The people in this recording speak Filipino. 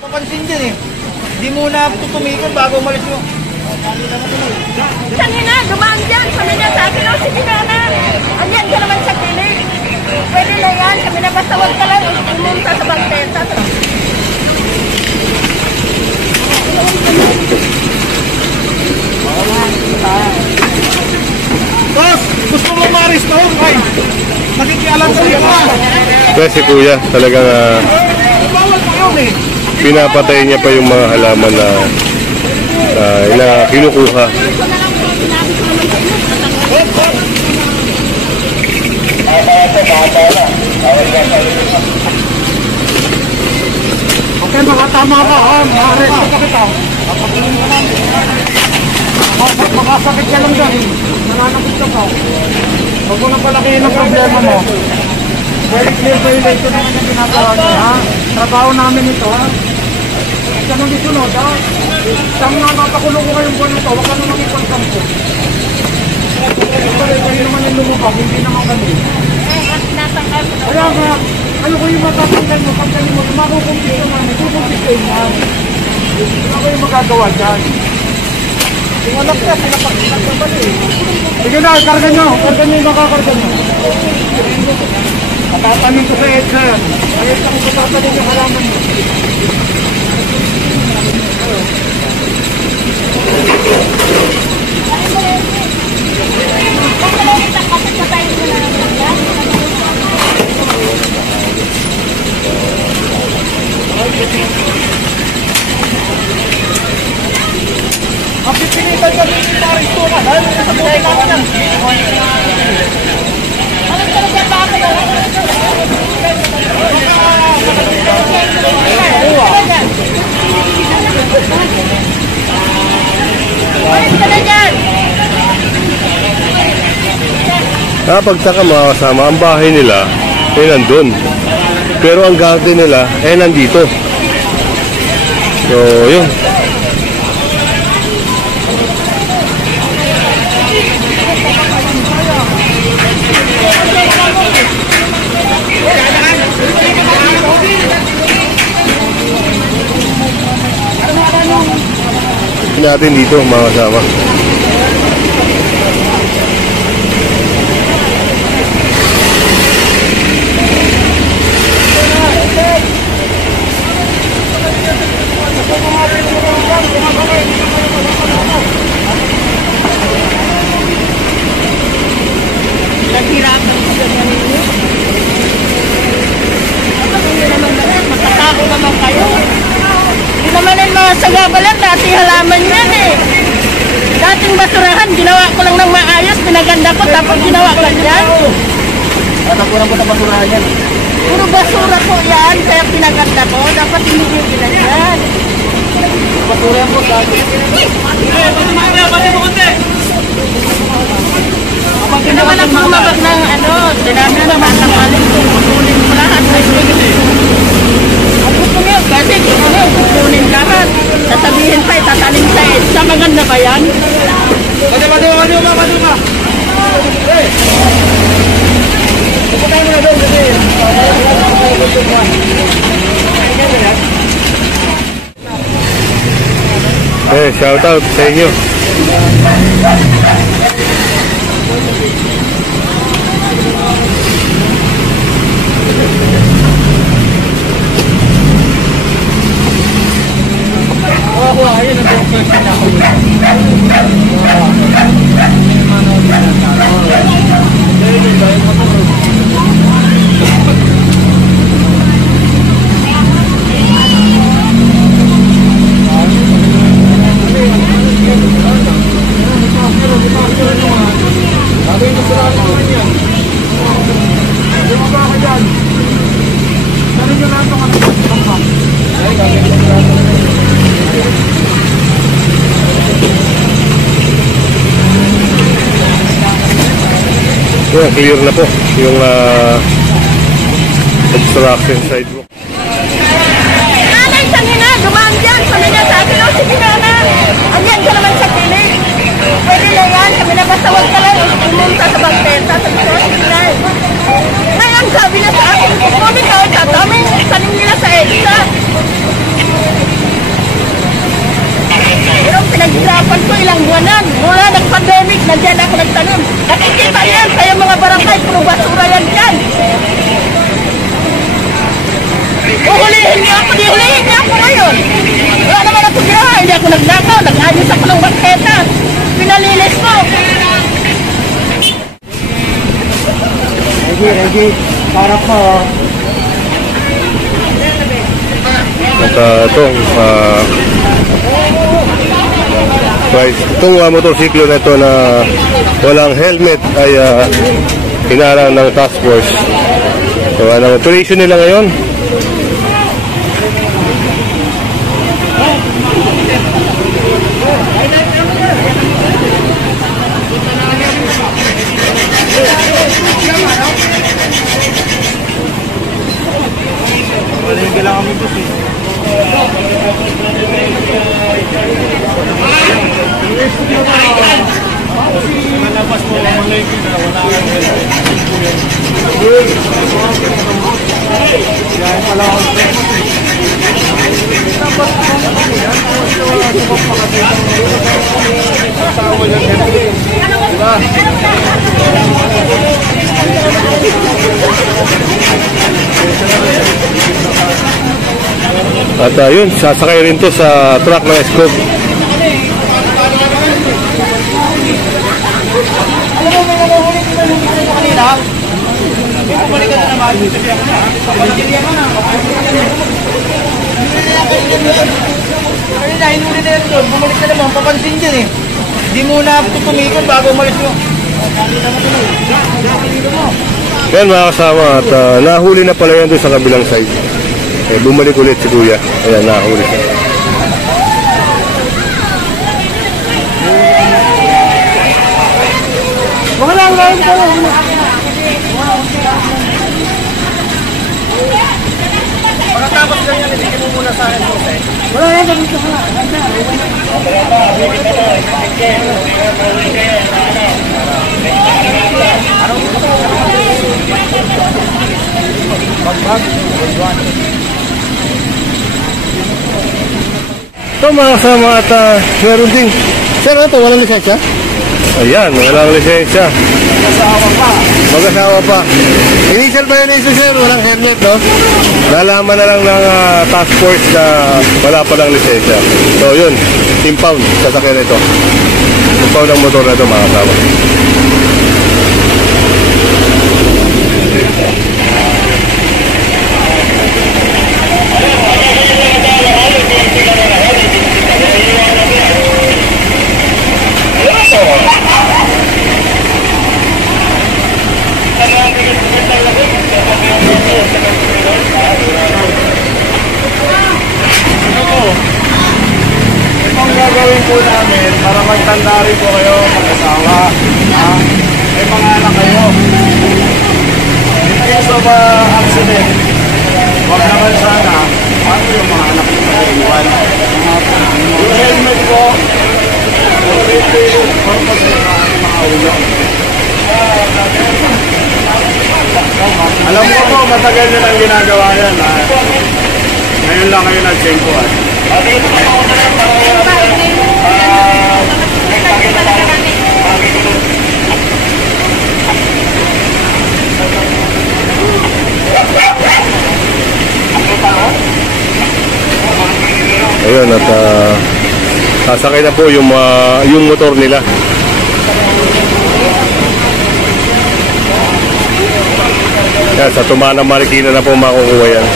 Papansin din eh. Hindi muna tumigil bago umalis mo. Kanina, dumaan dyan. Sabi niya sa akin, sige na. Andyan ka naman sa kilig. Pwede na yan. Sabi na basta wag ka lang pumunta sa bangketa. Boss, gusto mo maris to? Ay, nakikialam sa iyo. Kasi kuya, talagang bawal pa yun eh. pinapatay niya pa yung mga halaman na kinukuha. Okay, makatama ka. Maaris ka kita. Makasakit ka lang dyan. Mananakit ka pa. Huwag mo nang palakihin ang problema mo. Very clear violation naman yung ginagawa niya, ha? Trabaho namin ito, ha? Huwag ka nang isunod, ha? Siyang nakapakulong ko kayong buwan ito, huwag ka nang ipagsampo. Kayo naman yung lumubag, hindi naman kami. Kaya nga, ano ko yung matatanggal mo, pag galing mo, makukumpis naman, ikukumpis kayo naman. Ano ko yung magagawa dyan? Yung anak niya, pinapakilang ka ba eh. Sige na, karga nyo yung makakarga nyo. Matatanong ko sa EDSA yan. Ayos lang kung papanin yung halaman mo. Ang pipilitan ka rin yung Paris to na. Dahil sa buhay namin yan. Alam ka na dyan ba ako? Alis ka na dyan! Nakapagtaka mga kasama, ang bahay nila ay nandun. Pero ang garden nila ay nandito. So, yun. Natin dito mga kasama. Naghirapan ko ganyan ninyo. Hindi naman ganyan. Matatako naman kayo. Hindi naman yung mga sagabalan. Dating halaman yan eh. Dating basurahan. Ginawa ko lang ng maayos. Pinaganda ko. Tapos ginawa ko dyan. Natapunan ko sa basurahan yan. Puro basura ko yan. Kaya pinaganda ko. Dapat hindi yung ginagyan. Basurahan po dati. Hindi naman ako kumabag ng ano. Sinabi naman ng aling kukunin mo lahat. Ang gusto niyo, kasi gusto niyo, kukunin lahat. Sasabihin pa, itatanim sa EDSA. Maganda ba yan? Maduma! Hey! Pupukay mo na doon kasi. Shout out sa inyo. Yeah, clear na po yung obstruction sidewalk. Nanay, kanina, dumaan dyan. Sabi niya sa akin, sige na. Andyan ka naman sa kilig. Pwede na yan. Sabi na basta wag ka lang pumunta sa bangketa. Sabi ko, sige na. Ngayon, sabi niya sa akin, kukunin ka o tatam. Hulihin niya ako ngayon. Wala naman ako ginawa. Hindi ako nagnakaw. Nag-ayos ako ng bangketa. Pinalilis ko. Ready. Para po. At itong motorsiklo na ito na walang helmet ay hinarang ng task force. So, anong operation nila ngayon? Hindi lang kami gusto. Nalapas mo lang mulay ko na wala kang yan pala ako. At yun, sasakay rin to sa truck ng Scope. Alam mo, may nakuhulit ko na kanina. Bumalik ka na naman. Kapalagyan mo na. Kanina, hinuli na yun. Bumalik ka naman. Papansin dyan eh. Hindi mo na tumikot bago umalis mo. Yan mga kasama, at nahuli na pala yan doon sa kabilang side. Bumalik ulit si Kuya. Ayan, nahuli siya. Wala lang po. Pagkatapos ganyan, ibigay mo muna sa akin po. Wala lang po dito ka. Ito mga kasama at meron din. Sir, ano ito? Walang lisensya? Ayan, walang lisensya. Mag-asawa pa. Initial violation sir, walang helmet, no? Nalaman na lang ng task force na wala pa lang lisensya. So yun, impound sasakyan ito. Impound ang motor na ito mga kasama. Ang gagawin po namin para magtanda rin po kayo mag-asawa. May mga anak kayo. In case of accident, wag naman sana, paano yung mga anak nyo mag-iwan? Yung helmet po, purpose na mga ulo. Alam ko po, matagal nyo lang ginagawa yan. Ngayon lang kayo nag-change po. Ayun, at sasakay na po yung motor nila. Yan, sa Tumana Marikina na po makukuha yan.